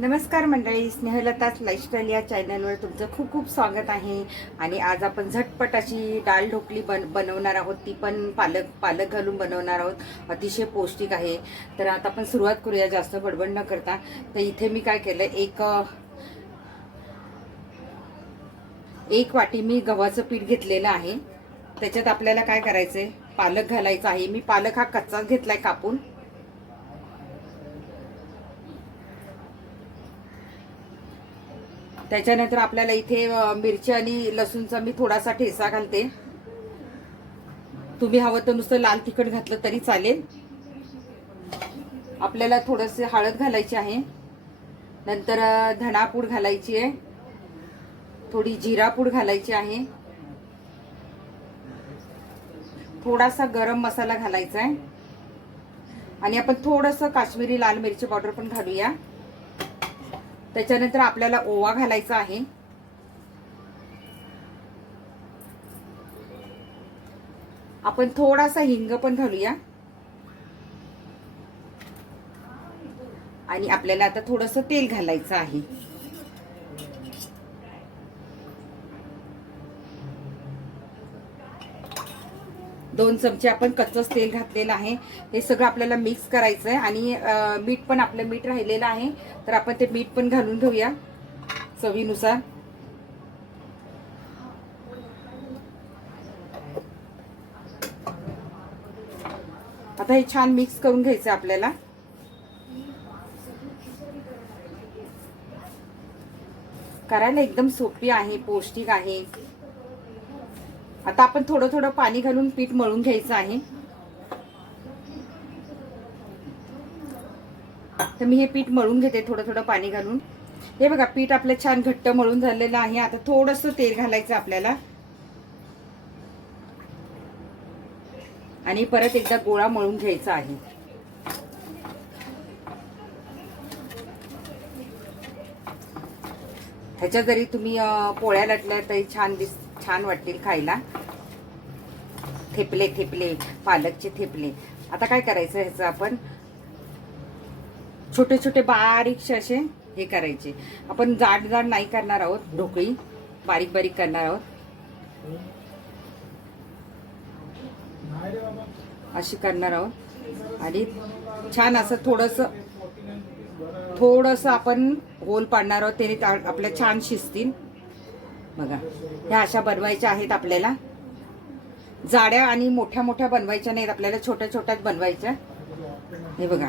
नमस्कार मंडळी स्नेहलताच लाईफस्टाईल या चॅनलवर तुमचं खूप खूप स्वागत आहे. आणि आज आपण झटपट अशी डाळ ढोकली बन बनवणार आहोत. ती पण पालक पालक घालून बनवणार आहोत. अतिशय पौष्टिक आहे. तर आता आपण सुरुवात करूया जास्त बडबड न करता. तर इथे मी काय केलं एक एक वाटी मी गव्हाचं पीठ घेतलेलं आहे. त्याच्यात आपल्याला काय करायचं आहे पालक घालायचा आहे. मी पालक हा कच्चाच घेतला आहे कापून. त्याच्यानंतर आपल्याला इथे मिरची आणि लसूणचा मी थोडासा ठेचा घालते. तुम्ही हवं तर नुसतं लाल तिखट घातलं तरी चालेल. आपल्याला थोडंसं हळद घालायची आहे. नंतर धणापूड घालायची आहे. थोडी जिरापूड घालायची आहे. थोडासा गरम मसाला घालायचा आहे. आणि आपण थोडंसं काश्मीरी लाल मिरची पावडर पण घालूया. त्याच्यानंतर आपल्याला ओवा घालायचा आहे. आपण थोडासा हिंग पण घालूया. आणि आपल्याला आता थोडस तेल घालायचं आहे. दोन चमचे आपण कच्चंच तेल घातलेलं आहे. हे सगळं आपल्याला मिक्स करायचं आहे आणि मीठ पण आपलं मीठ राहिलेलं आहे. तर आपण ते मीठ पण घालून घेऊया चवीनुसार. आता हे छान मिक्स करून घ्यायचं आपल्याला. करायला एकदम सोपी आहे पौष्टिक आहे. आता आपण थोडं थोडं पाणी घालून पीठ मळून घ्यायचं आहे. तर मी हे पीठ मळून घेते थोडं थोडं पाणी घालून. हे बघा पीठ आपलं छान घट्ट मळून झालेलं आहे. आता थोडंसं तेल घालायचं आपल्याला. आणि परत एकदा गोळा मळून घ्यायचा आहे. ह्याच्या जरी तुम्ही पोळ्या लटल्या तरी छान दिस छान वाटतील खायला. थेपले थेपले पालकचे थेपले. आता काय करायचं ह्याचं आपण? छोटे छोटे बारीकसे असे हे करायचे. आपण जाड जाड नाही करणार आहोत ढोकळी बारीक बारीक करणार आहोत. अशी करणार आहोत. आणि छान असं थोडंसं थोडंसं आपण होल पाडणार आहोत त्याने त्या- आपल्या छान शिजतील. बघा ह्या अशा बनवायच्या आहेत आपल्याला. जाड्या आणि मोठ्या मोठ्या बनवायच्या नाहीत आपल्याला छोट्या छोट्याच बनवायच्या. हे बघा.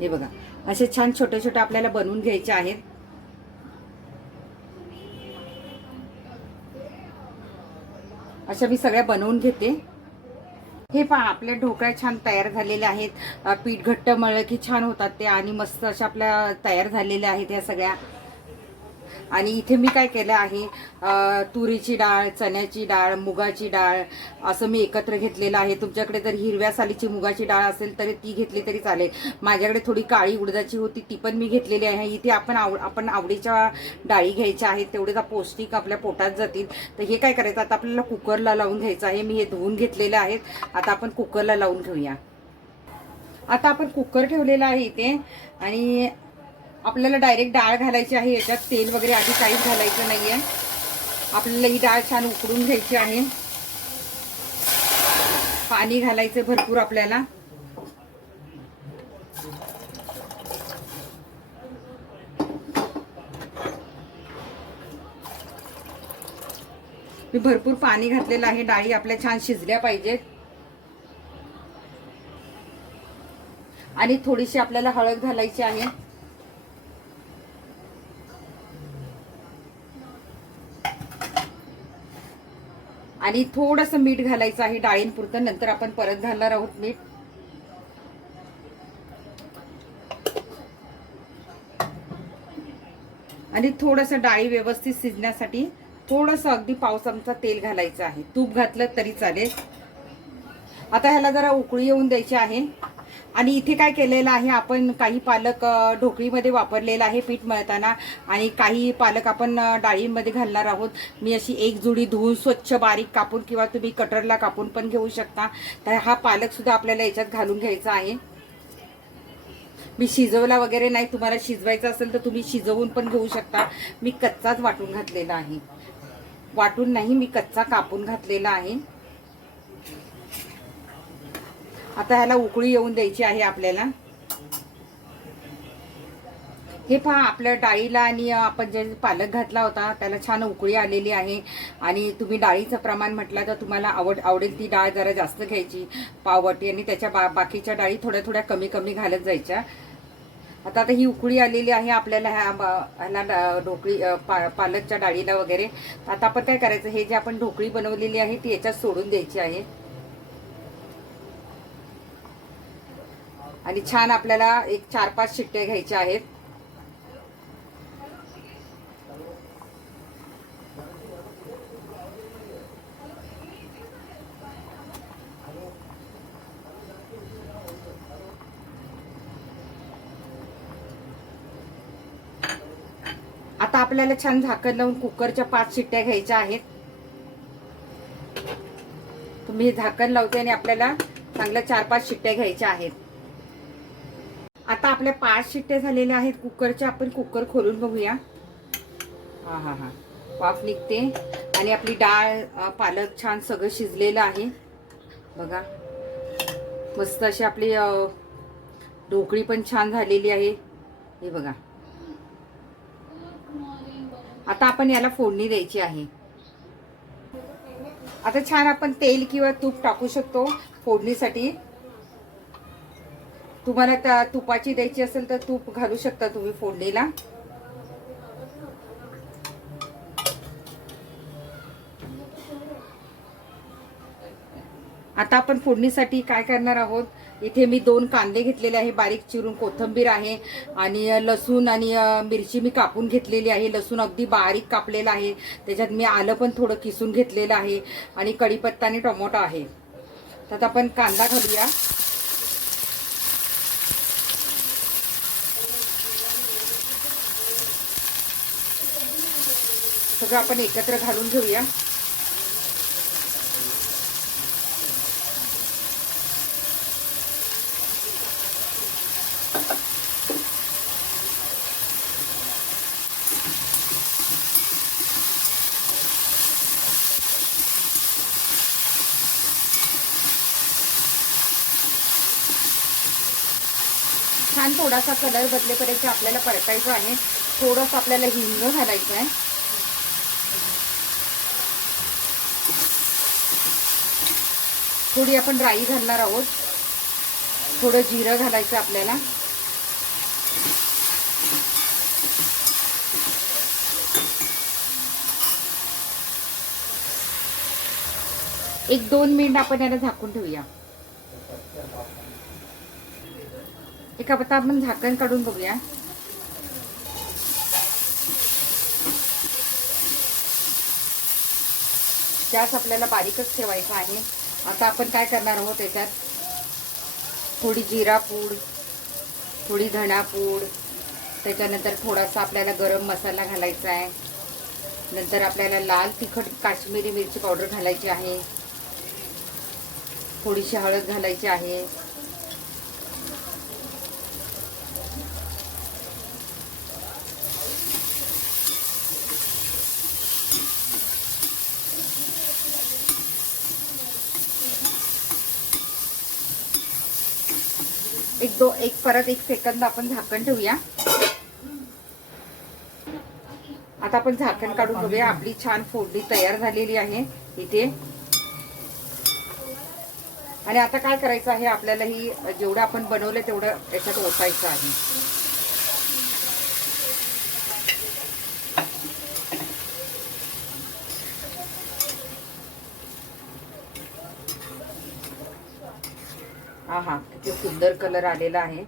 हे बघा. असे छान छोटे छोटे आपल्याला बनवून घ्यायचे आहेत. अशा मी सगळ्या बनवून घेते. हे पहा आपल्या ढोकळ्या छान तयार झालेल्या आहेत. पीठ घट्ट मळलं की छान होतात ते आणि मस्त अशा आपल्या तयार झालेल्या आहेत या सगळ्या. आणि इथे मी काय केलं आहे तुरीची डाळ चण्याची डाळ मुगाची डाळ असं मी एकत्र घेतलेलं आहे. तुमच्याकडे जर हिरव्या सालीची मुगाची डाळ असेल तरी ती घेतली तरी चालेल. माझ्याकडे थोडी काळी उडदाची होती ती पण मी घेतलेली आहे. इथे आपण आव आपण आवडीच्या डाळी घ्यायच्या आहेत तेवढेच पौष्टिक आपल्या पोटात जातील. तर हे काय करायचं आता आपल्याला कुकरला लावून घ्यायचं आहे. मी हे धुवून घेतलेलं आहेत आता आपण कुकरला लावून घेऊया. आता आपण कुकर ठेवलेला आहे इथे. आणि आपल्याला डायरेक्ट डाळ घालायची आहे याच्यात तेल वगैरे आधी काहीच घालायचं नाही आहे आपल्याला ही डाळ छान उकडून घ्यायची आहे. पाणी घालायचं भरपूर आपल्याला. मी भरपूर पाणी घातलेलं आहे डाळी आपल्या छान शिजल्या पाहिजेत आणि थोडीशी आपल्याला हळद घालायची आहे. आणि थोडंसं मीठ घालायचं आहे डाळींपुरतं. नंतर आपण परत घालणार आहोत मीठ. आणि थोडंसं डाळी व्यवस्थित शिजण्यासाठी थोडंसं अगदी पाव चमचा तेल घालायचं आहे. तूप घातलं तरी चालेल. आता ह्याला जरा उकळी येऊन द्यायची आहे. आणि इथे काय केलेलं आहे आपण काही पालक ढोकळीमध्ये वापरलेलं आहे पीठ मळताना आणि काही पालक आपण अ, डाळींमध्ये घालणार आहोत. मी अशी एक जुडी धुवून स्वच्छ बारीक कापून किंवा तुम्ही कटरला कापून पण घेऊ शकता. तर हा पालकसुद्धा आपल्याला याच्यात घालून घ्यायचा आहे. मी शिजवला वगैरे नाही तुम्हाला शिजवायचं असेल तर तुम्ही शिजवून पण घेऊ शकता. मी कच्चाच वाटून घातलेला आहे. वाटून नाही मी कच्चा कापून घातलेला आहे. आता ह्याला उकळी येऊन द्यायची आहे आपल्याला. हे पहा आपल्या डाळीला आणि आपण जे पालक घातला होता त्याला छान उकळी आलेली आहे. आणि तुम्ही डाळीचं प्रमाण म्हटलं तर तुम्हाला आवड आवडेल ती डाळ जरा जास्त घ्यायची पाववाटी आणि त्याच्या बा बाकीच्या डाळी थोड्या थोड्या कमी कमी घालत जायच्या. आता आता ही उकळी आलेली आहे आपल्याला ह्या ब- ह्याला डा- ढोकळी पा- पालकच्या डाळीला वगैरे. आता आपण काय करायचं? हे जे आपण ढोकळी बनवलेली आहे ती याच्यात सोडून द्यायची आहे. आणि छान आपल्याला एक चार पाच शिट्ट्या घ्यायच्या आहेत. आता आपल्याला छान झाकण लावून कुकरच्या पाच शिट्ट्या घ्यायच्या आहेत. तुम्ही झाकण लावते आणि आपल्याला चांगल्या चार पाच शिट्ट्या घ्यायच्या आहेत. आता आपल्या पाच शिट्ट्या झालेल्या आहेत. कुकरच्या आपण कुकर खोलून बघूया. हा हा हा. वाफ निघते. आणि आपली डाळ पालक छान सगळं शिजलेलं आहे. बघा. मस्त अशी आपली ढोकळी पण छान झालेली आहे. हे बघा. आता आपण याला फोडणी द्यायची आहे. आता छान आपण तेल किंवा तूप टाकू शकतो फोडणीसाठी. तुम्हाला त्या तुपाची द्यायची असेल तर तूप घालू शकता तुम्ही फोडणीला. आता आपण फोडणीसाठी काय करणार आहोत? इथे मी दोन कांदे घेतलेले आहे बारीक चिरून कोथंबीर आहे आणि लसूण आणि मिरची मी कापून घेतलेली आहे. लसूण अगदी बारीक कापलेला आहे. त्याच्यात मी आलं पण थोडं किसून घेतलेलं आहे आणि कढीपत्ता आणि टोमॅटो आहे. तर आता आपण कांदा घालूया. सगळं आपण एकत्र घालून घेऊया. छान थोडासा कलर बदलेपर्यंत आपल्याला परतायचं आहे थोडंसं आपल्याला हिंग घालायचं आहे. थोडी आपण राई घालणार आहोत. थोडं जिरं घालायचं आपल्याला. एक दोन मिनिट आपण याला झाकून ठेवूया. एका आता आपण झाकण काढून बघूया. गॅस आपल्याला बारीकच ठेवायचा आहे. आता आपण काय करणार आहोत त्याच्यात थोडी जिरा पूड थोडी धणापूड त्याच्यानंतर थोडासा आपल्याला गरम मसाला घालायचा आहे. नंतर आपल्याला लाल तिखट काश्मीरी मिरची पावडर घालायची आहे. थोडीशी हळद घालायची आहे. एक दो एक परत एक सेकंद आपण झाकण ठेवूया. आता आपण झाकण काढून बघूया. आपली छान फोडणी तयार झालेली आहे इथे. आणि आता काय करायचं आहे? आपल्याला ही जेवढं आपण बनवलं तेवढं याच्यात ओतायचं आहे. हा किती सुंदर कलर आलेला आहे.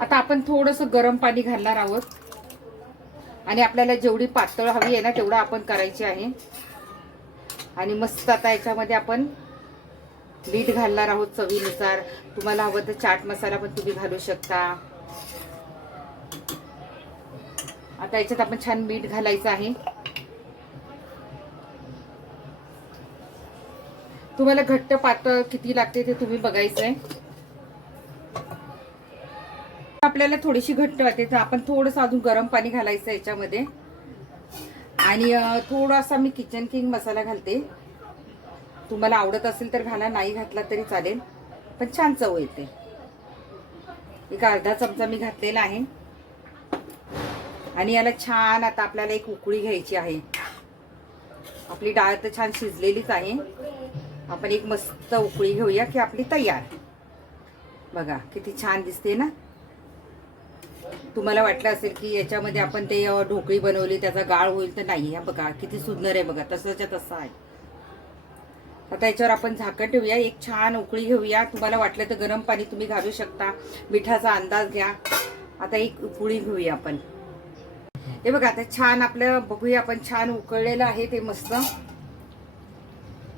आता आपण थोडस गरम पाणी घालणार आहोत. आणि आपल्याला जेवढी पातळ हवी आहे ना तेवढं आपण करायची आहे. आणि मस्त आता याच्यामध्ये आपण मीठ घालणार आहोत चवीनुसार. तुम्हाला हवं तर चाट मसाला पण तुम्ही घालू शकता. आता याच्यात आपण छान मीठ घालायचं आहे. तुम्हाला घट्ट पातळ किती लागते ते तुम्ही बघायचं आहे आपल्याला थोडीशी घट्ट वाटते तर आपण थोडंसं अजून गरम पाणी घालायचं याच्यामध्ये. आणि थोडासा मी किचन किंग मसाला घालते. तुम्हाला आवडत असेल तर घाला नाही घातला तरी चालेल. पण छान चव येते. एक अर्धा चमचा मी घातलेला आहे. आणि याला छान आता आपल्याला एक उकळी घ्यायची आहे. आपली डाळ तर छान शिजलेलीच आहे. आपण एक मस्त उकळी घेऊया की आपली तयार. बघा किती छान दिसते ना? तुम्हाला वाटलं असेल की याच्यामध्ये आपण ते ढोकळी बनवली त्याचा गाळ होईल तर नाही हा बघा किती सुंदर आहे बघा तसंच्या तसं आहे. आता याच्यावर आपण झाकण ठेवूया. एक छान उकळी घेऊया. तुम्हाला वाटलं तर गरम पाणी तुम्ही घालू शकता. मिठाचा अंदाज घ्या. आता एक उकळी घेऊया आपण. हे बघा आता छान आपलं बघूया आपण छान उकळलेलं आहे ते मस्त.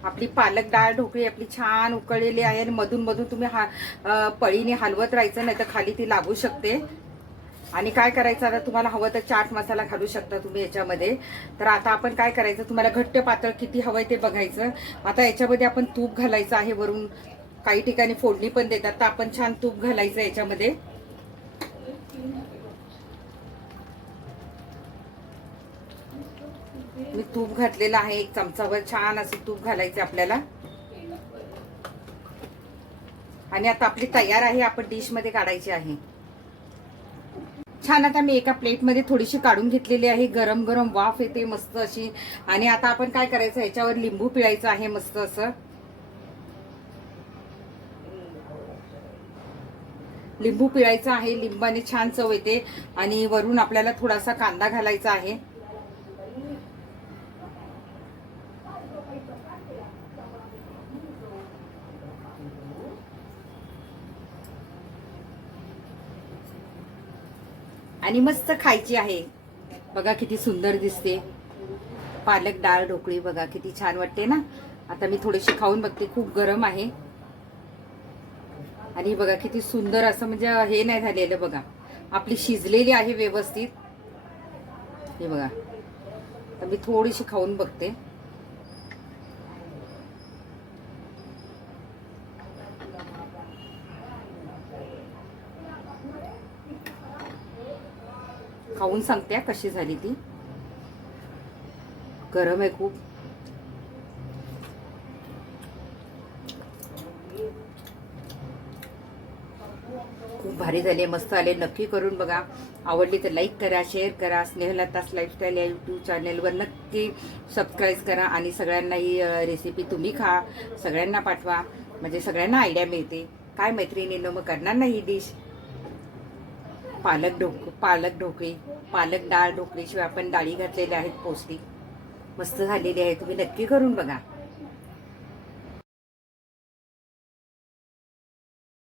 आपली पालक डाळ ढोकळी आपली छान उकळलेली आहे आणि मधून मधून तुम्ही हा पळीने हलवत राहायचं नाही तर खाली ती लागू शकते. आणि काय करायचं आता? तुम्हाला हवं तर चाट मसाला घालू शकता तुम्ही याच्यामध्ये. तर आता आपण काय करायचं? तुम्हाला घट्ट पातळ किती हवंय ते बघायचं. आता याच्यामध्ये आपण तूप घालायचं आहे वरून. काही ठिकाणी फोडणी पण देतात तर आपण छान तूप घालायचं याच्यामध्ये. मी तूप घातलेलं आहे एक चमचावर छान असं तूप घालायचं आपल्याला. आणि आता आपली तयार आहे आपण डिशमध्ये काढायची आहे. छान आता मी एका प्लेटमध्ये थोडीशी काढून घेतलेली आहे गरम गरम वाफ येते मस्त अशी. आणि आता आपण काय करायचं याच्यावर लिंबू पिळायचं आहे मस्त असं. लिंबू पिळायचं आहे लिंबाने छान चव येते. आणि वरून आपल्याला थोडासा कांदा घालायचा आहे. आणि मस्त खायची आहे. बघा किती सुंदर दिसते. पालक डाळ ढोकळी बघा किती छान वाटते ना. आता मी थोडीशी खाऊन बघते खूप गरम आहे. आणि बघा किती सुंदर असं म्हणजे हे नाही झालेलं बघा. आपली शिजलेली आहे व्यवस्थित. हे बघा. तर मी थोडीशी खाऊन बघते. खाऊन सांगते कशी झाली ती. गरम आहे खूप. खूप भारी झाले मस्त आले. नक्की करून बघा. आवडली तर लाईक करा शेअर करा. स्नेहलतास लाईफस्टाईल या यूट्यूब चॅनेलवर नक्की सबस्क्राईब करा आणि सगळ्यांना ही रेसिपी तुम्ही खा. सगळ्यांना पाठवा. म्हणजे सगळ्यांना आयडिया मिळते. काय मैत्रिणीनं मग करणार नाही ही डिश पालक ढोक पालक ढोकळी पालक डाळ ढोकळीशिवाय आपण डाळी घातलेल्या आहेत पौष्टिक. मस्त झालेली आहे तुम्ही नक्की करून बघा.